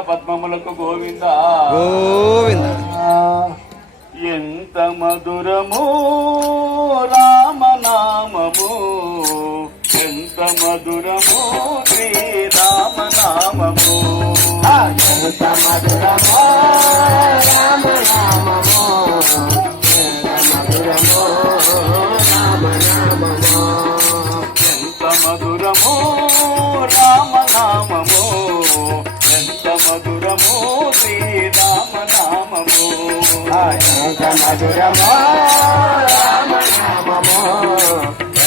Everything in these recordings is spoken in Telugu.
పద్మములకు గోవింద. గోవింద. ఎంత మధురము రామనామము ఎంత మధురము శ్రీ రామనామము ఎంత మధురమో రామ నామమో. ఎంత మధురమో రామ నామమో. ఎంత మధురము మధురము శ్రీ రామనామము ఎంత మధురమో రామ నామమో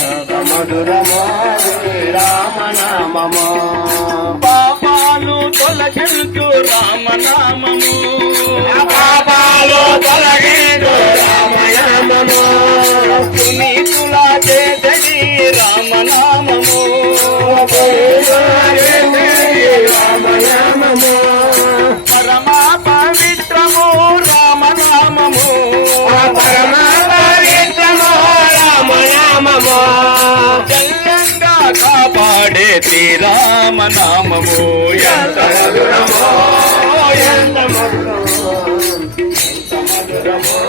ఎంత మధురమో రామ నామమో పాపాలు తొలగించు రామనామము. పాపాలు తొలగించు రామనామము. పునీతుల చేతడి శ్రీరామనామము ఎంత మధురమో ఎంత మధురమో.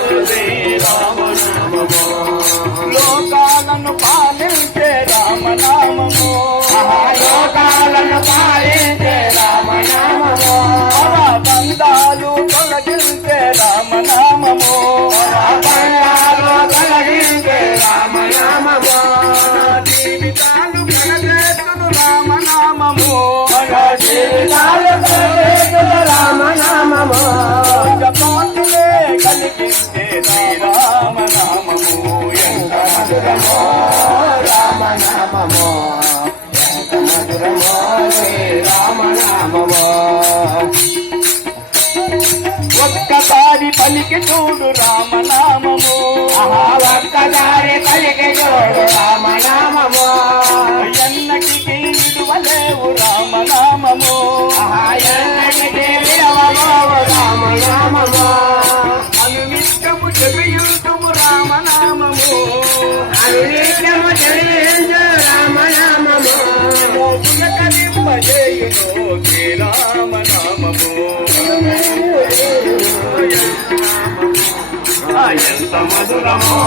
పలికి చూడు రామనామము. ఒక్కసారి పలికి చూడు రామనామము. ఎన్నటికి విడువలేవు రామనామము. ఎన్నటికీ విడవబోవు రామనామము. అనునిత్యము చెవియుతుము రామనామము. అనునిత్యము చెల్లించు రామనామము. పులకరింపజేయును శ్రీరామనామము. ఎంత మధురమో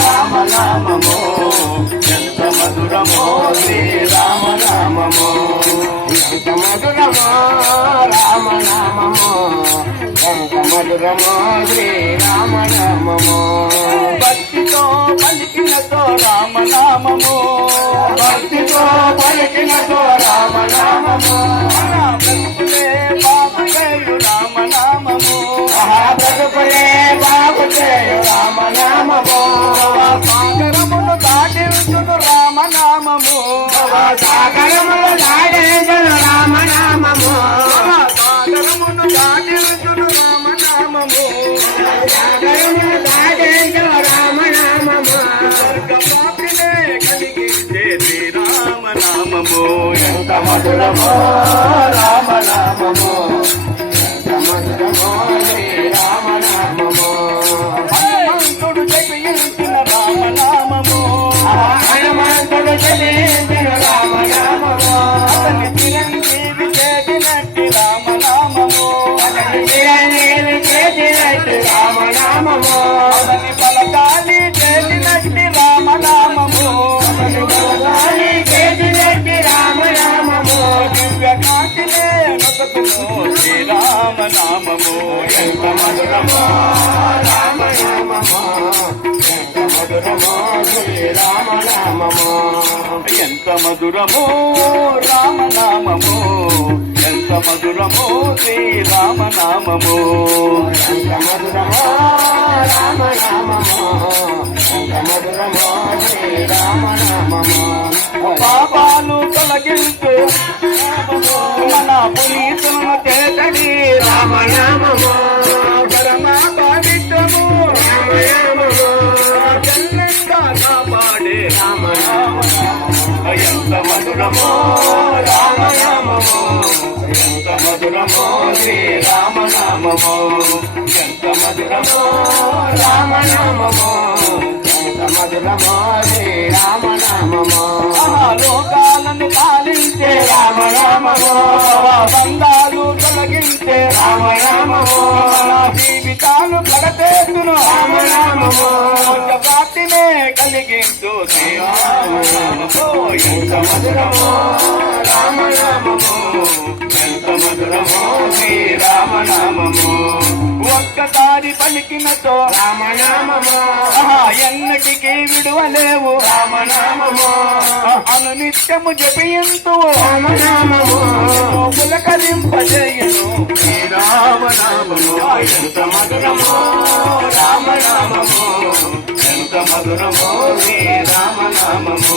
రామనామము ఎంత మధురమో శ్రీరామనామము ఎంత మధురమో రామనామము ఎంత మధురమో శ్రీరామనామము భక్తితో పలికినతో రామనామము భక్తితో పలికినతో రామనామము మన బ్రతుకులే రామ రామనామము సాగరములు దాడేందును రామనామము. సాగరమును దాటించును రామనామము. సాగరములు దాడేందును రామనామము. స్వర్గప్రాప్తినే కలిగించే శ్రీరామనామము. ఎంత మధురమో రామనామము. అతని బలగాలి చేసినట్టి రామనామము. అతని బలగాలి చేసినట్టు రామనామము. దివ్య కాంతినే నొసగును శ్రీరామనామము. ఎంత మధురమో రామనామము ఎంత మధురమో శ్రీరామనామము ఎంత మధురమో రామనామము. ఎంత మధురమో శ్రీరామనామము. ఎంత మధురమో రామనామము ఎంత మధురమో శ్రీరామనామము పాపాలు తొలగించు. మన పునీతులను చేతడి. రామనామము. పరమ పవిత్రము రామనామము జన్నంగా కాపాడే రామనామము. ఎంత మధురమో. మధురమో శ్రీరామ నామమో. ఎంత మధురమో రామ నామమో. ఎంత మధురమో శ్రీరామ నామమో. లోకాలను పాలించే రామ నామమో. బంధాలు తొలగించే రామ నామమో. జీవితాలు కడతేతును రామ నామమో. ప్రాప్తినే కలిగించు శ్రీరామ నామమో. ఎంత మధురమో. ఒక్కసారి పలికినతో రామనామము? ఎన్నటికీ విడువలేవు. రామనామము? అనునిత్యము జపింతు రామనామము? పులకరింపజేయును శ్రీరామనామము ఎంత మధురమో? రామనామము? ఎంత మధురమో? శ్రీరామనామము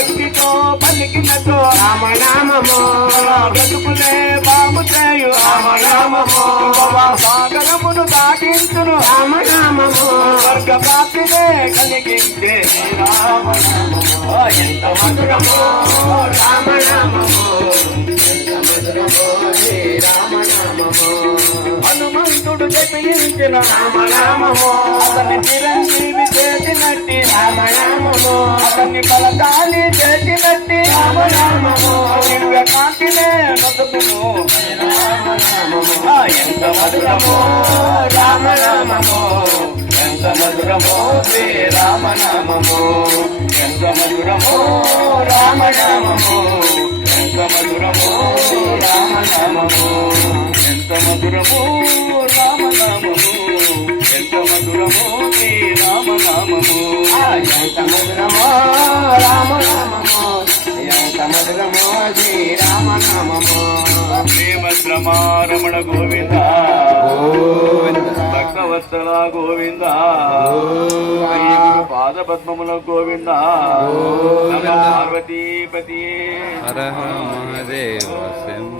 భక్తితో పలికినతో రామనామము. బ్రతుకులే బాగు చేయు రామనామము. సాగరమును దాటించును రామనామము. స్వర్గ ప్రాప్తినే కలిగించే శ్రీరామనామము. ఎంత మధురమో రామనామము. ఎంత మధురమో హనుమంతుడు జపించిన రామనామము. అతని రామనామము అతన్ని బలశాలి చేసినట్టి రామనామము దివ్య కాంతినే నొతుకును ఆ, ఎంత మధురమో రామనామము ఎంత మధురమో శ్రీరామనామము ఎంత మధురమో రామనామము ఎంత మధురమో రామనామము ఎంత మధురమో రామనామము ఎంత మధురమో శ్రీరామనామము ఆ, ఎంత గోవింద. భక్తవత్సల గోవింద. పాద పద్మముల గోవింద. పార్వతీపతి హర హర మహాదేవ శంభు.